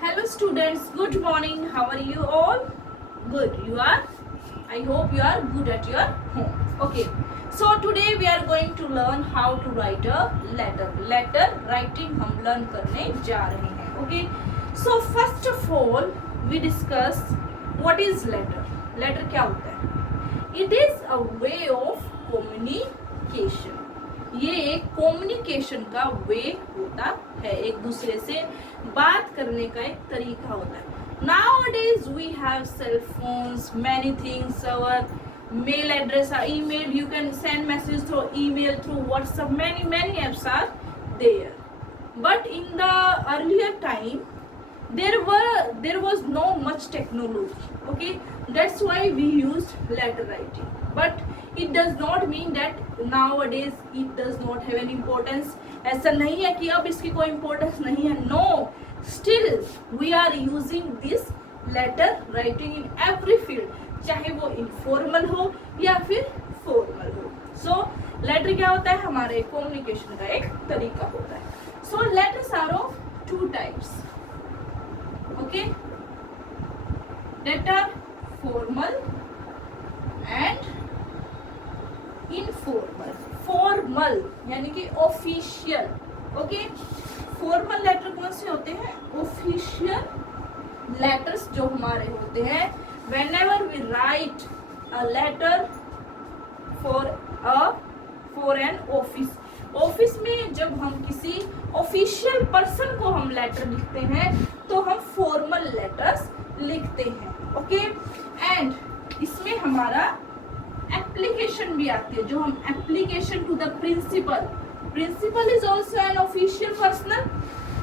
Hello students, good morning. How are you all? Good. You are? I hope you are good at your home. Okay. So today we are going to learn how to write a letter. Letter writing हम learn करने जा रहे हैं. Okay. So first of all we discuss what is letter. Letter क्या होता है? It is a way of communication. ये एक कम्युनिकेशन का वे होता है, एक दूसरे से बात करने का एक तरीका होता है. Nowadays we have cell phones, many things, our mail address, our email, you can send message through email, through WhatsApp, many apps are there. But in the earlier time there was no much technology. Okay, that's why we used letter writing. But it does not mean that nowadays it does not have any importance. ऐसा नहीं है कि अब इसकी कोई importance नहीं है. No, still we are using this letter writing in every field, चाहे वो informal हो या फिर formal हो. So letter क्या होता है? हमारे communication का एक तरीका होता है. So letters are of two types. Okay, letter formal and informal. Formal यानी कि ऑफिशियल. ओके, फॉर्मल लेटर कौन से होते हैं? ऑफिशियल लेटर्स जो हमारे होते हैं. Whenever we write a letter for an office. Office में जब हम किसी ऑफिशियल पर्सन को हम लेटर लिखते हैं तो हम फॉर्मल लेटर्स लिखते हैं. ओके, एंड इसमें हमारा एप्लीकेशन भी आती है, जो हम application to the principal. Principal is also an official personal.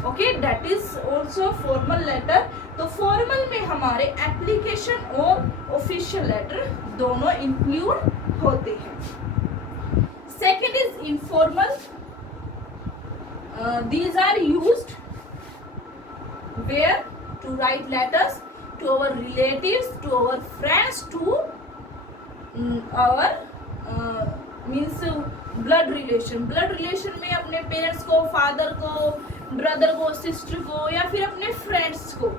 Okay, that is also formal letter. तो फॉर्मल में हमारे एप्लीकेशन और ऑफिशियल लेटर दोनों इंक्लूड होते हैं. Second is informal. These are used where to write letters to our relatives, to our friends, to our means blood relation. Blood relation में अपने parents को, फादर को, ब्रदर को, सिस्टर को या फिर अपने फ्रेंड्स को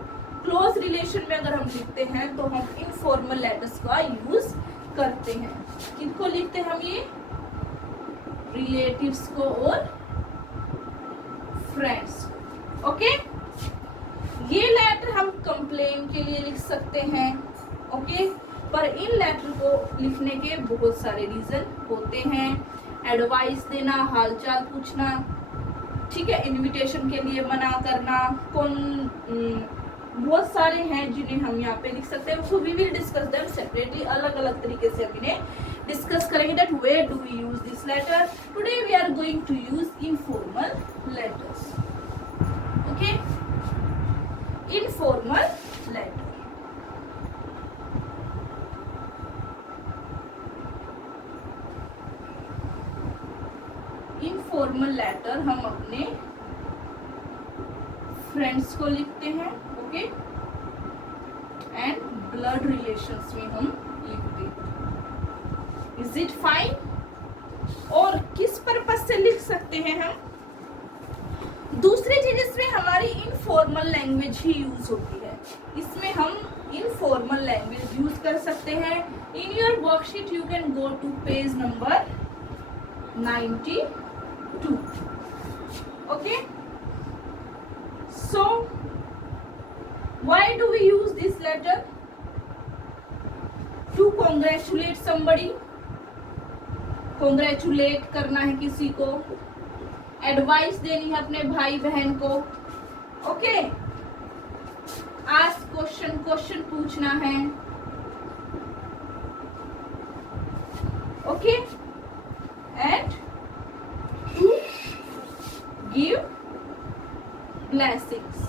क्लोज रिलेशन में अगर हम लिखते हैं तो हम इनफॉर्मल लेटर्स का यूज करते हैं. किनको लिखते हैं हम? ये रिलेटिव्स को और फ्रेंड्स को. ओके, ये लेटर हम कंप्लेन के लिए लिख सकते हैं. ओके, पर इन लेटर को लिखने के बहुत सारे रीजन होते हैं. एडवाइस देना, हालचाल पूछना, ठीक है, इनविटेशन के लिए मना करना, बहुत सारे हैं जिन्हें हम यहाँ पे लिख सकते हैं. So we will discuss them separately. अलग अलग तरीके से हम इन्हें डिस्कस करेंगे. That way do we use this letter. Today we are going to use informal letters. Okay, informal letter. Informal letter हम अपने फ्रेंड्स को लिखते हैं. ओके, एंड ब्लड रिलेशंस में हम लिखते हैं. Is it fine? और किस पर्पस से लिख सकते हैं हम? दूसरी चीज, इसमें हमारी इनफॉर्मल लैंग्वेज ही यूज होती है. इसमें हम इनफॉर्मल लैंग्वेज यूज कर सकते हैं. In your worksheet you can go to page number 92. Okay, so why do we use this letter? To congratulate somebody. congratulate करना है किसी को. एडवाइस देनी है अपने भाई बहन को. ओके, आस्क क्वेश्चन, क्वेश्चन पूछना है. Okay, and to give blessings.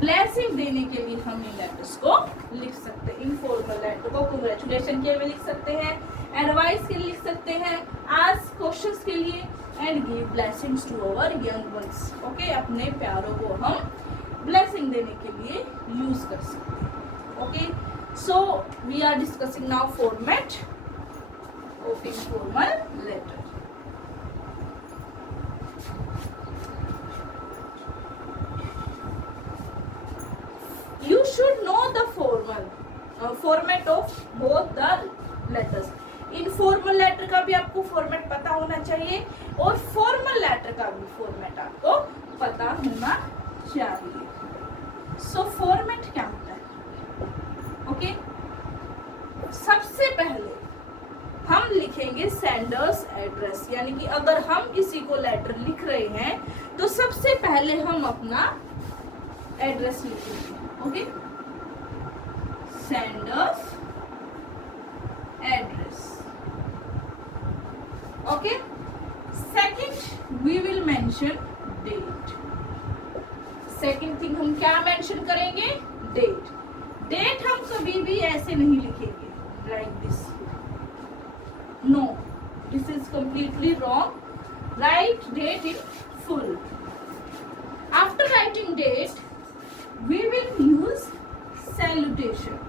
Blessing देने के लिए हम इन लेटर्स को लिख सकते हैं. इनफॉर्मल लेटर को कंग्रेचुलेशन के लिए लिख सकते हैं, एडवाइस के लिए लिख सकते हैं, आस्क क्वेश्चंस के लिए, and give blessings to our young ones. Okay, अपने प्यारों को हम ब्लेसिंग देने के लिए यूज कर सकते हैं. Okay, so we are discussing now format of informal letter. Formal format of both the letters. Informal letter का भी आपको फॉर्मेट पता होना चाहिए और फॉर्मल लेटर का भी फॉर्मेट आपको पता होना चाहिए। सो फॉर्मेट क्या होता है? ओके, सबसे पहले हम लिखेंगे सेंडर्स एड्रेस, यानी कि अगर हम किसी को लेटर लिख रहे हैं तो सबसे पहले हम अपना एड्रेस लिखेंगे। Okay, sender's address. Okay, second we will mention date. Second thing हम क्या मेंशन करेंगे? डेट। डेट हम कभी भी ऐसे नहीं लिखेंगे like this, no, this is completely wrong. Write date in full. After writing date, we will use salutation.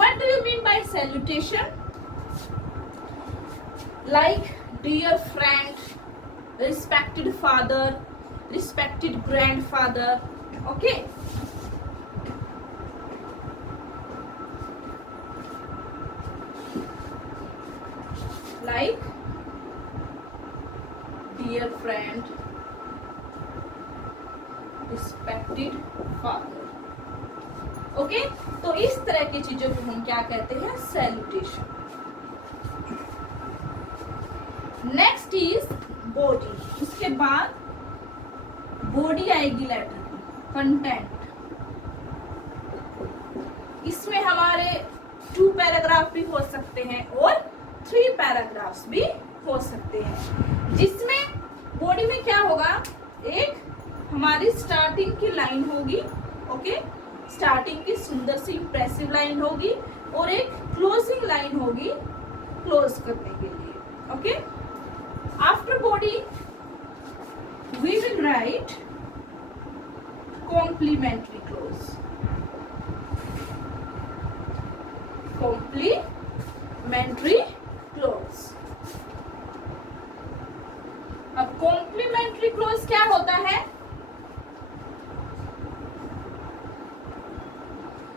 What do you mean by salutation? Like, dear friend, respected father, respected grandfather. Okay, like dear friend, respected father. Okay, तो इस तरह की चीजों को हम क्या कहते हैं? सैल्यूटेशन। Next is body. उसके बाद बॉडी आएगी लेटर की, कंटेंट। इसमें हमारे 2 पैराग्राफ भी हो सकते हैं और 3 पैराग्राफ्स भी हो सकते हैं, जिसमें बॉडी में क्या होगा? एक हमारी स्टार्टिंग की लाइन होगी। ओके, स्टार्टिंग की सुंदर सी इंप्रेसिव लाइन होगी और एक क्लोजिंग लाइन होगी क्लोज करने के लिए। Okay, after body we will write complimentary close. Complimentary close. अब कॉम्प्लीमेंट्री क्लोज क्या होता है?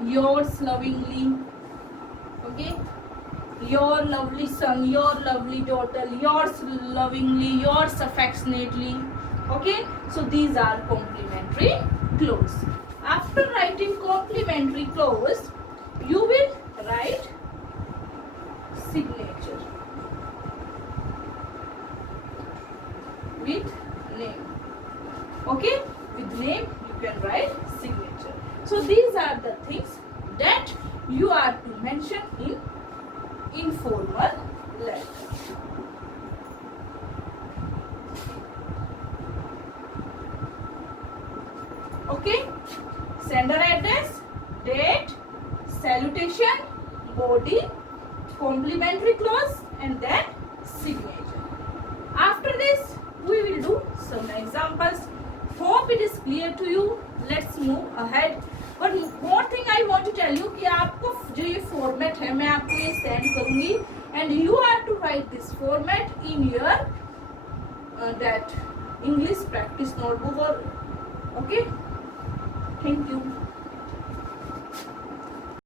Yours lovingly, okay, your lovely son, your lovely daughter, yours lovingly, yours affectionately. Okay, so these are complimentary clause. After writing complimentary clause, you will write signature with name. Okay, with name you can write signature. So these are the things that you are to mention in informal letter. Okay, sender address, date, salutation, body, complimentary clause, and then signature. After this, we will do some examples. Hope it is clear to you. Let's move ahead. But more thing I want to tell you कि आपको जो ये format है मैं आपको ये send करूँगी and you are to write this format in your that English practice notebook or okay. Thank you.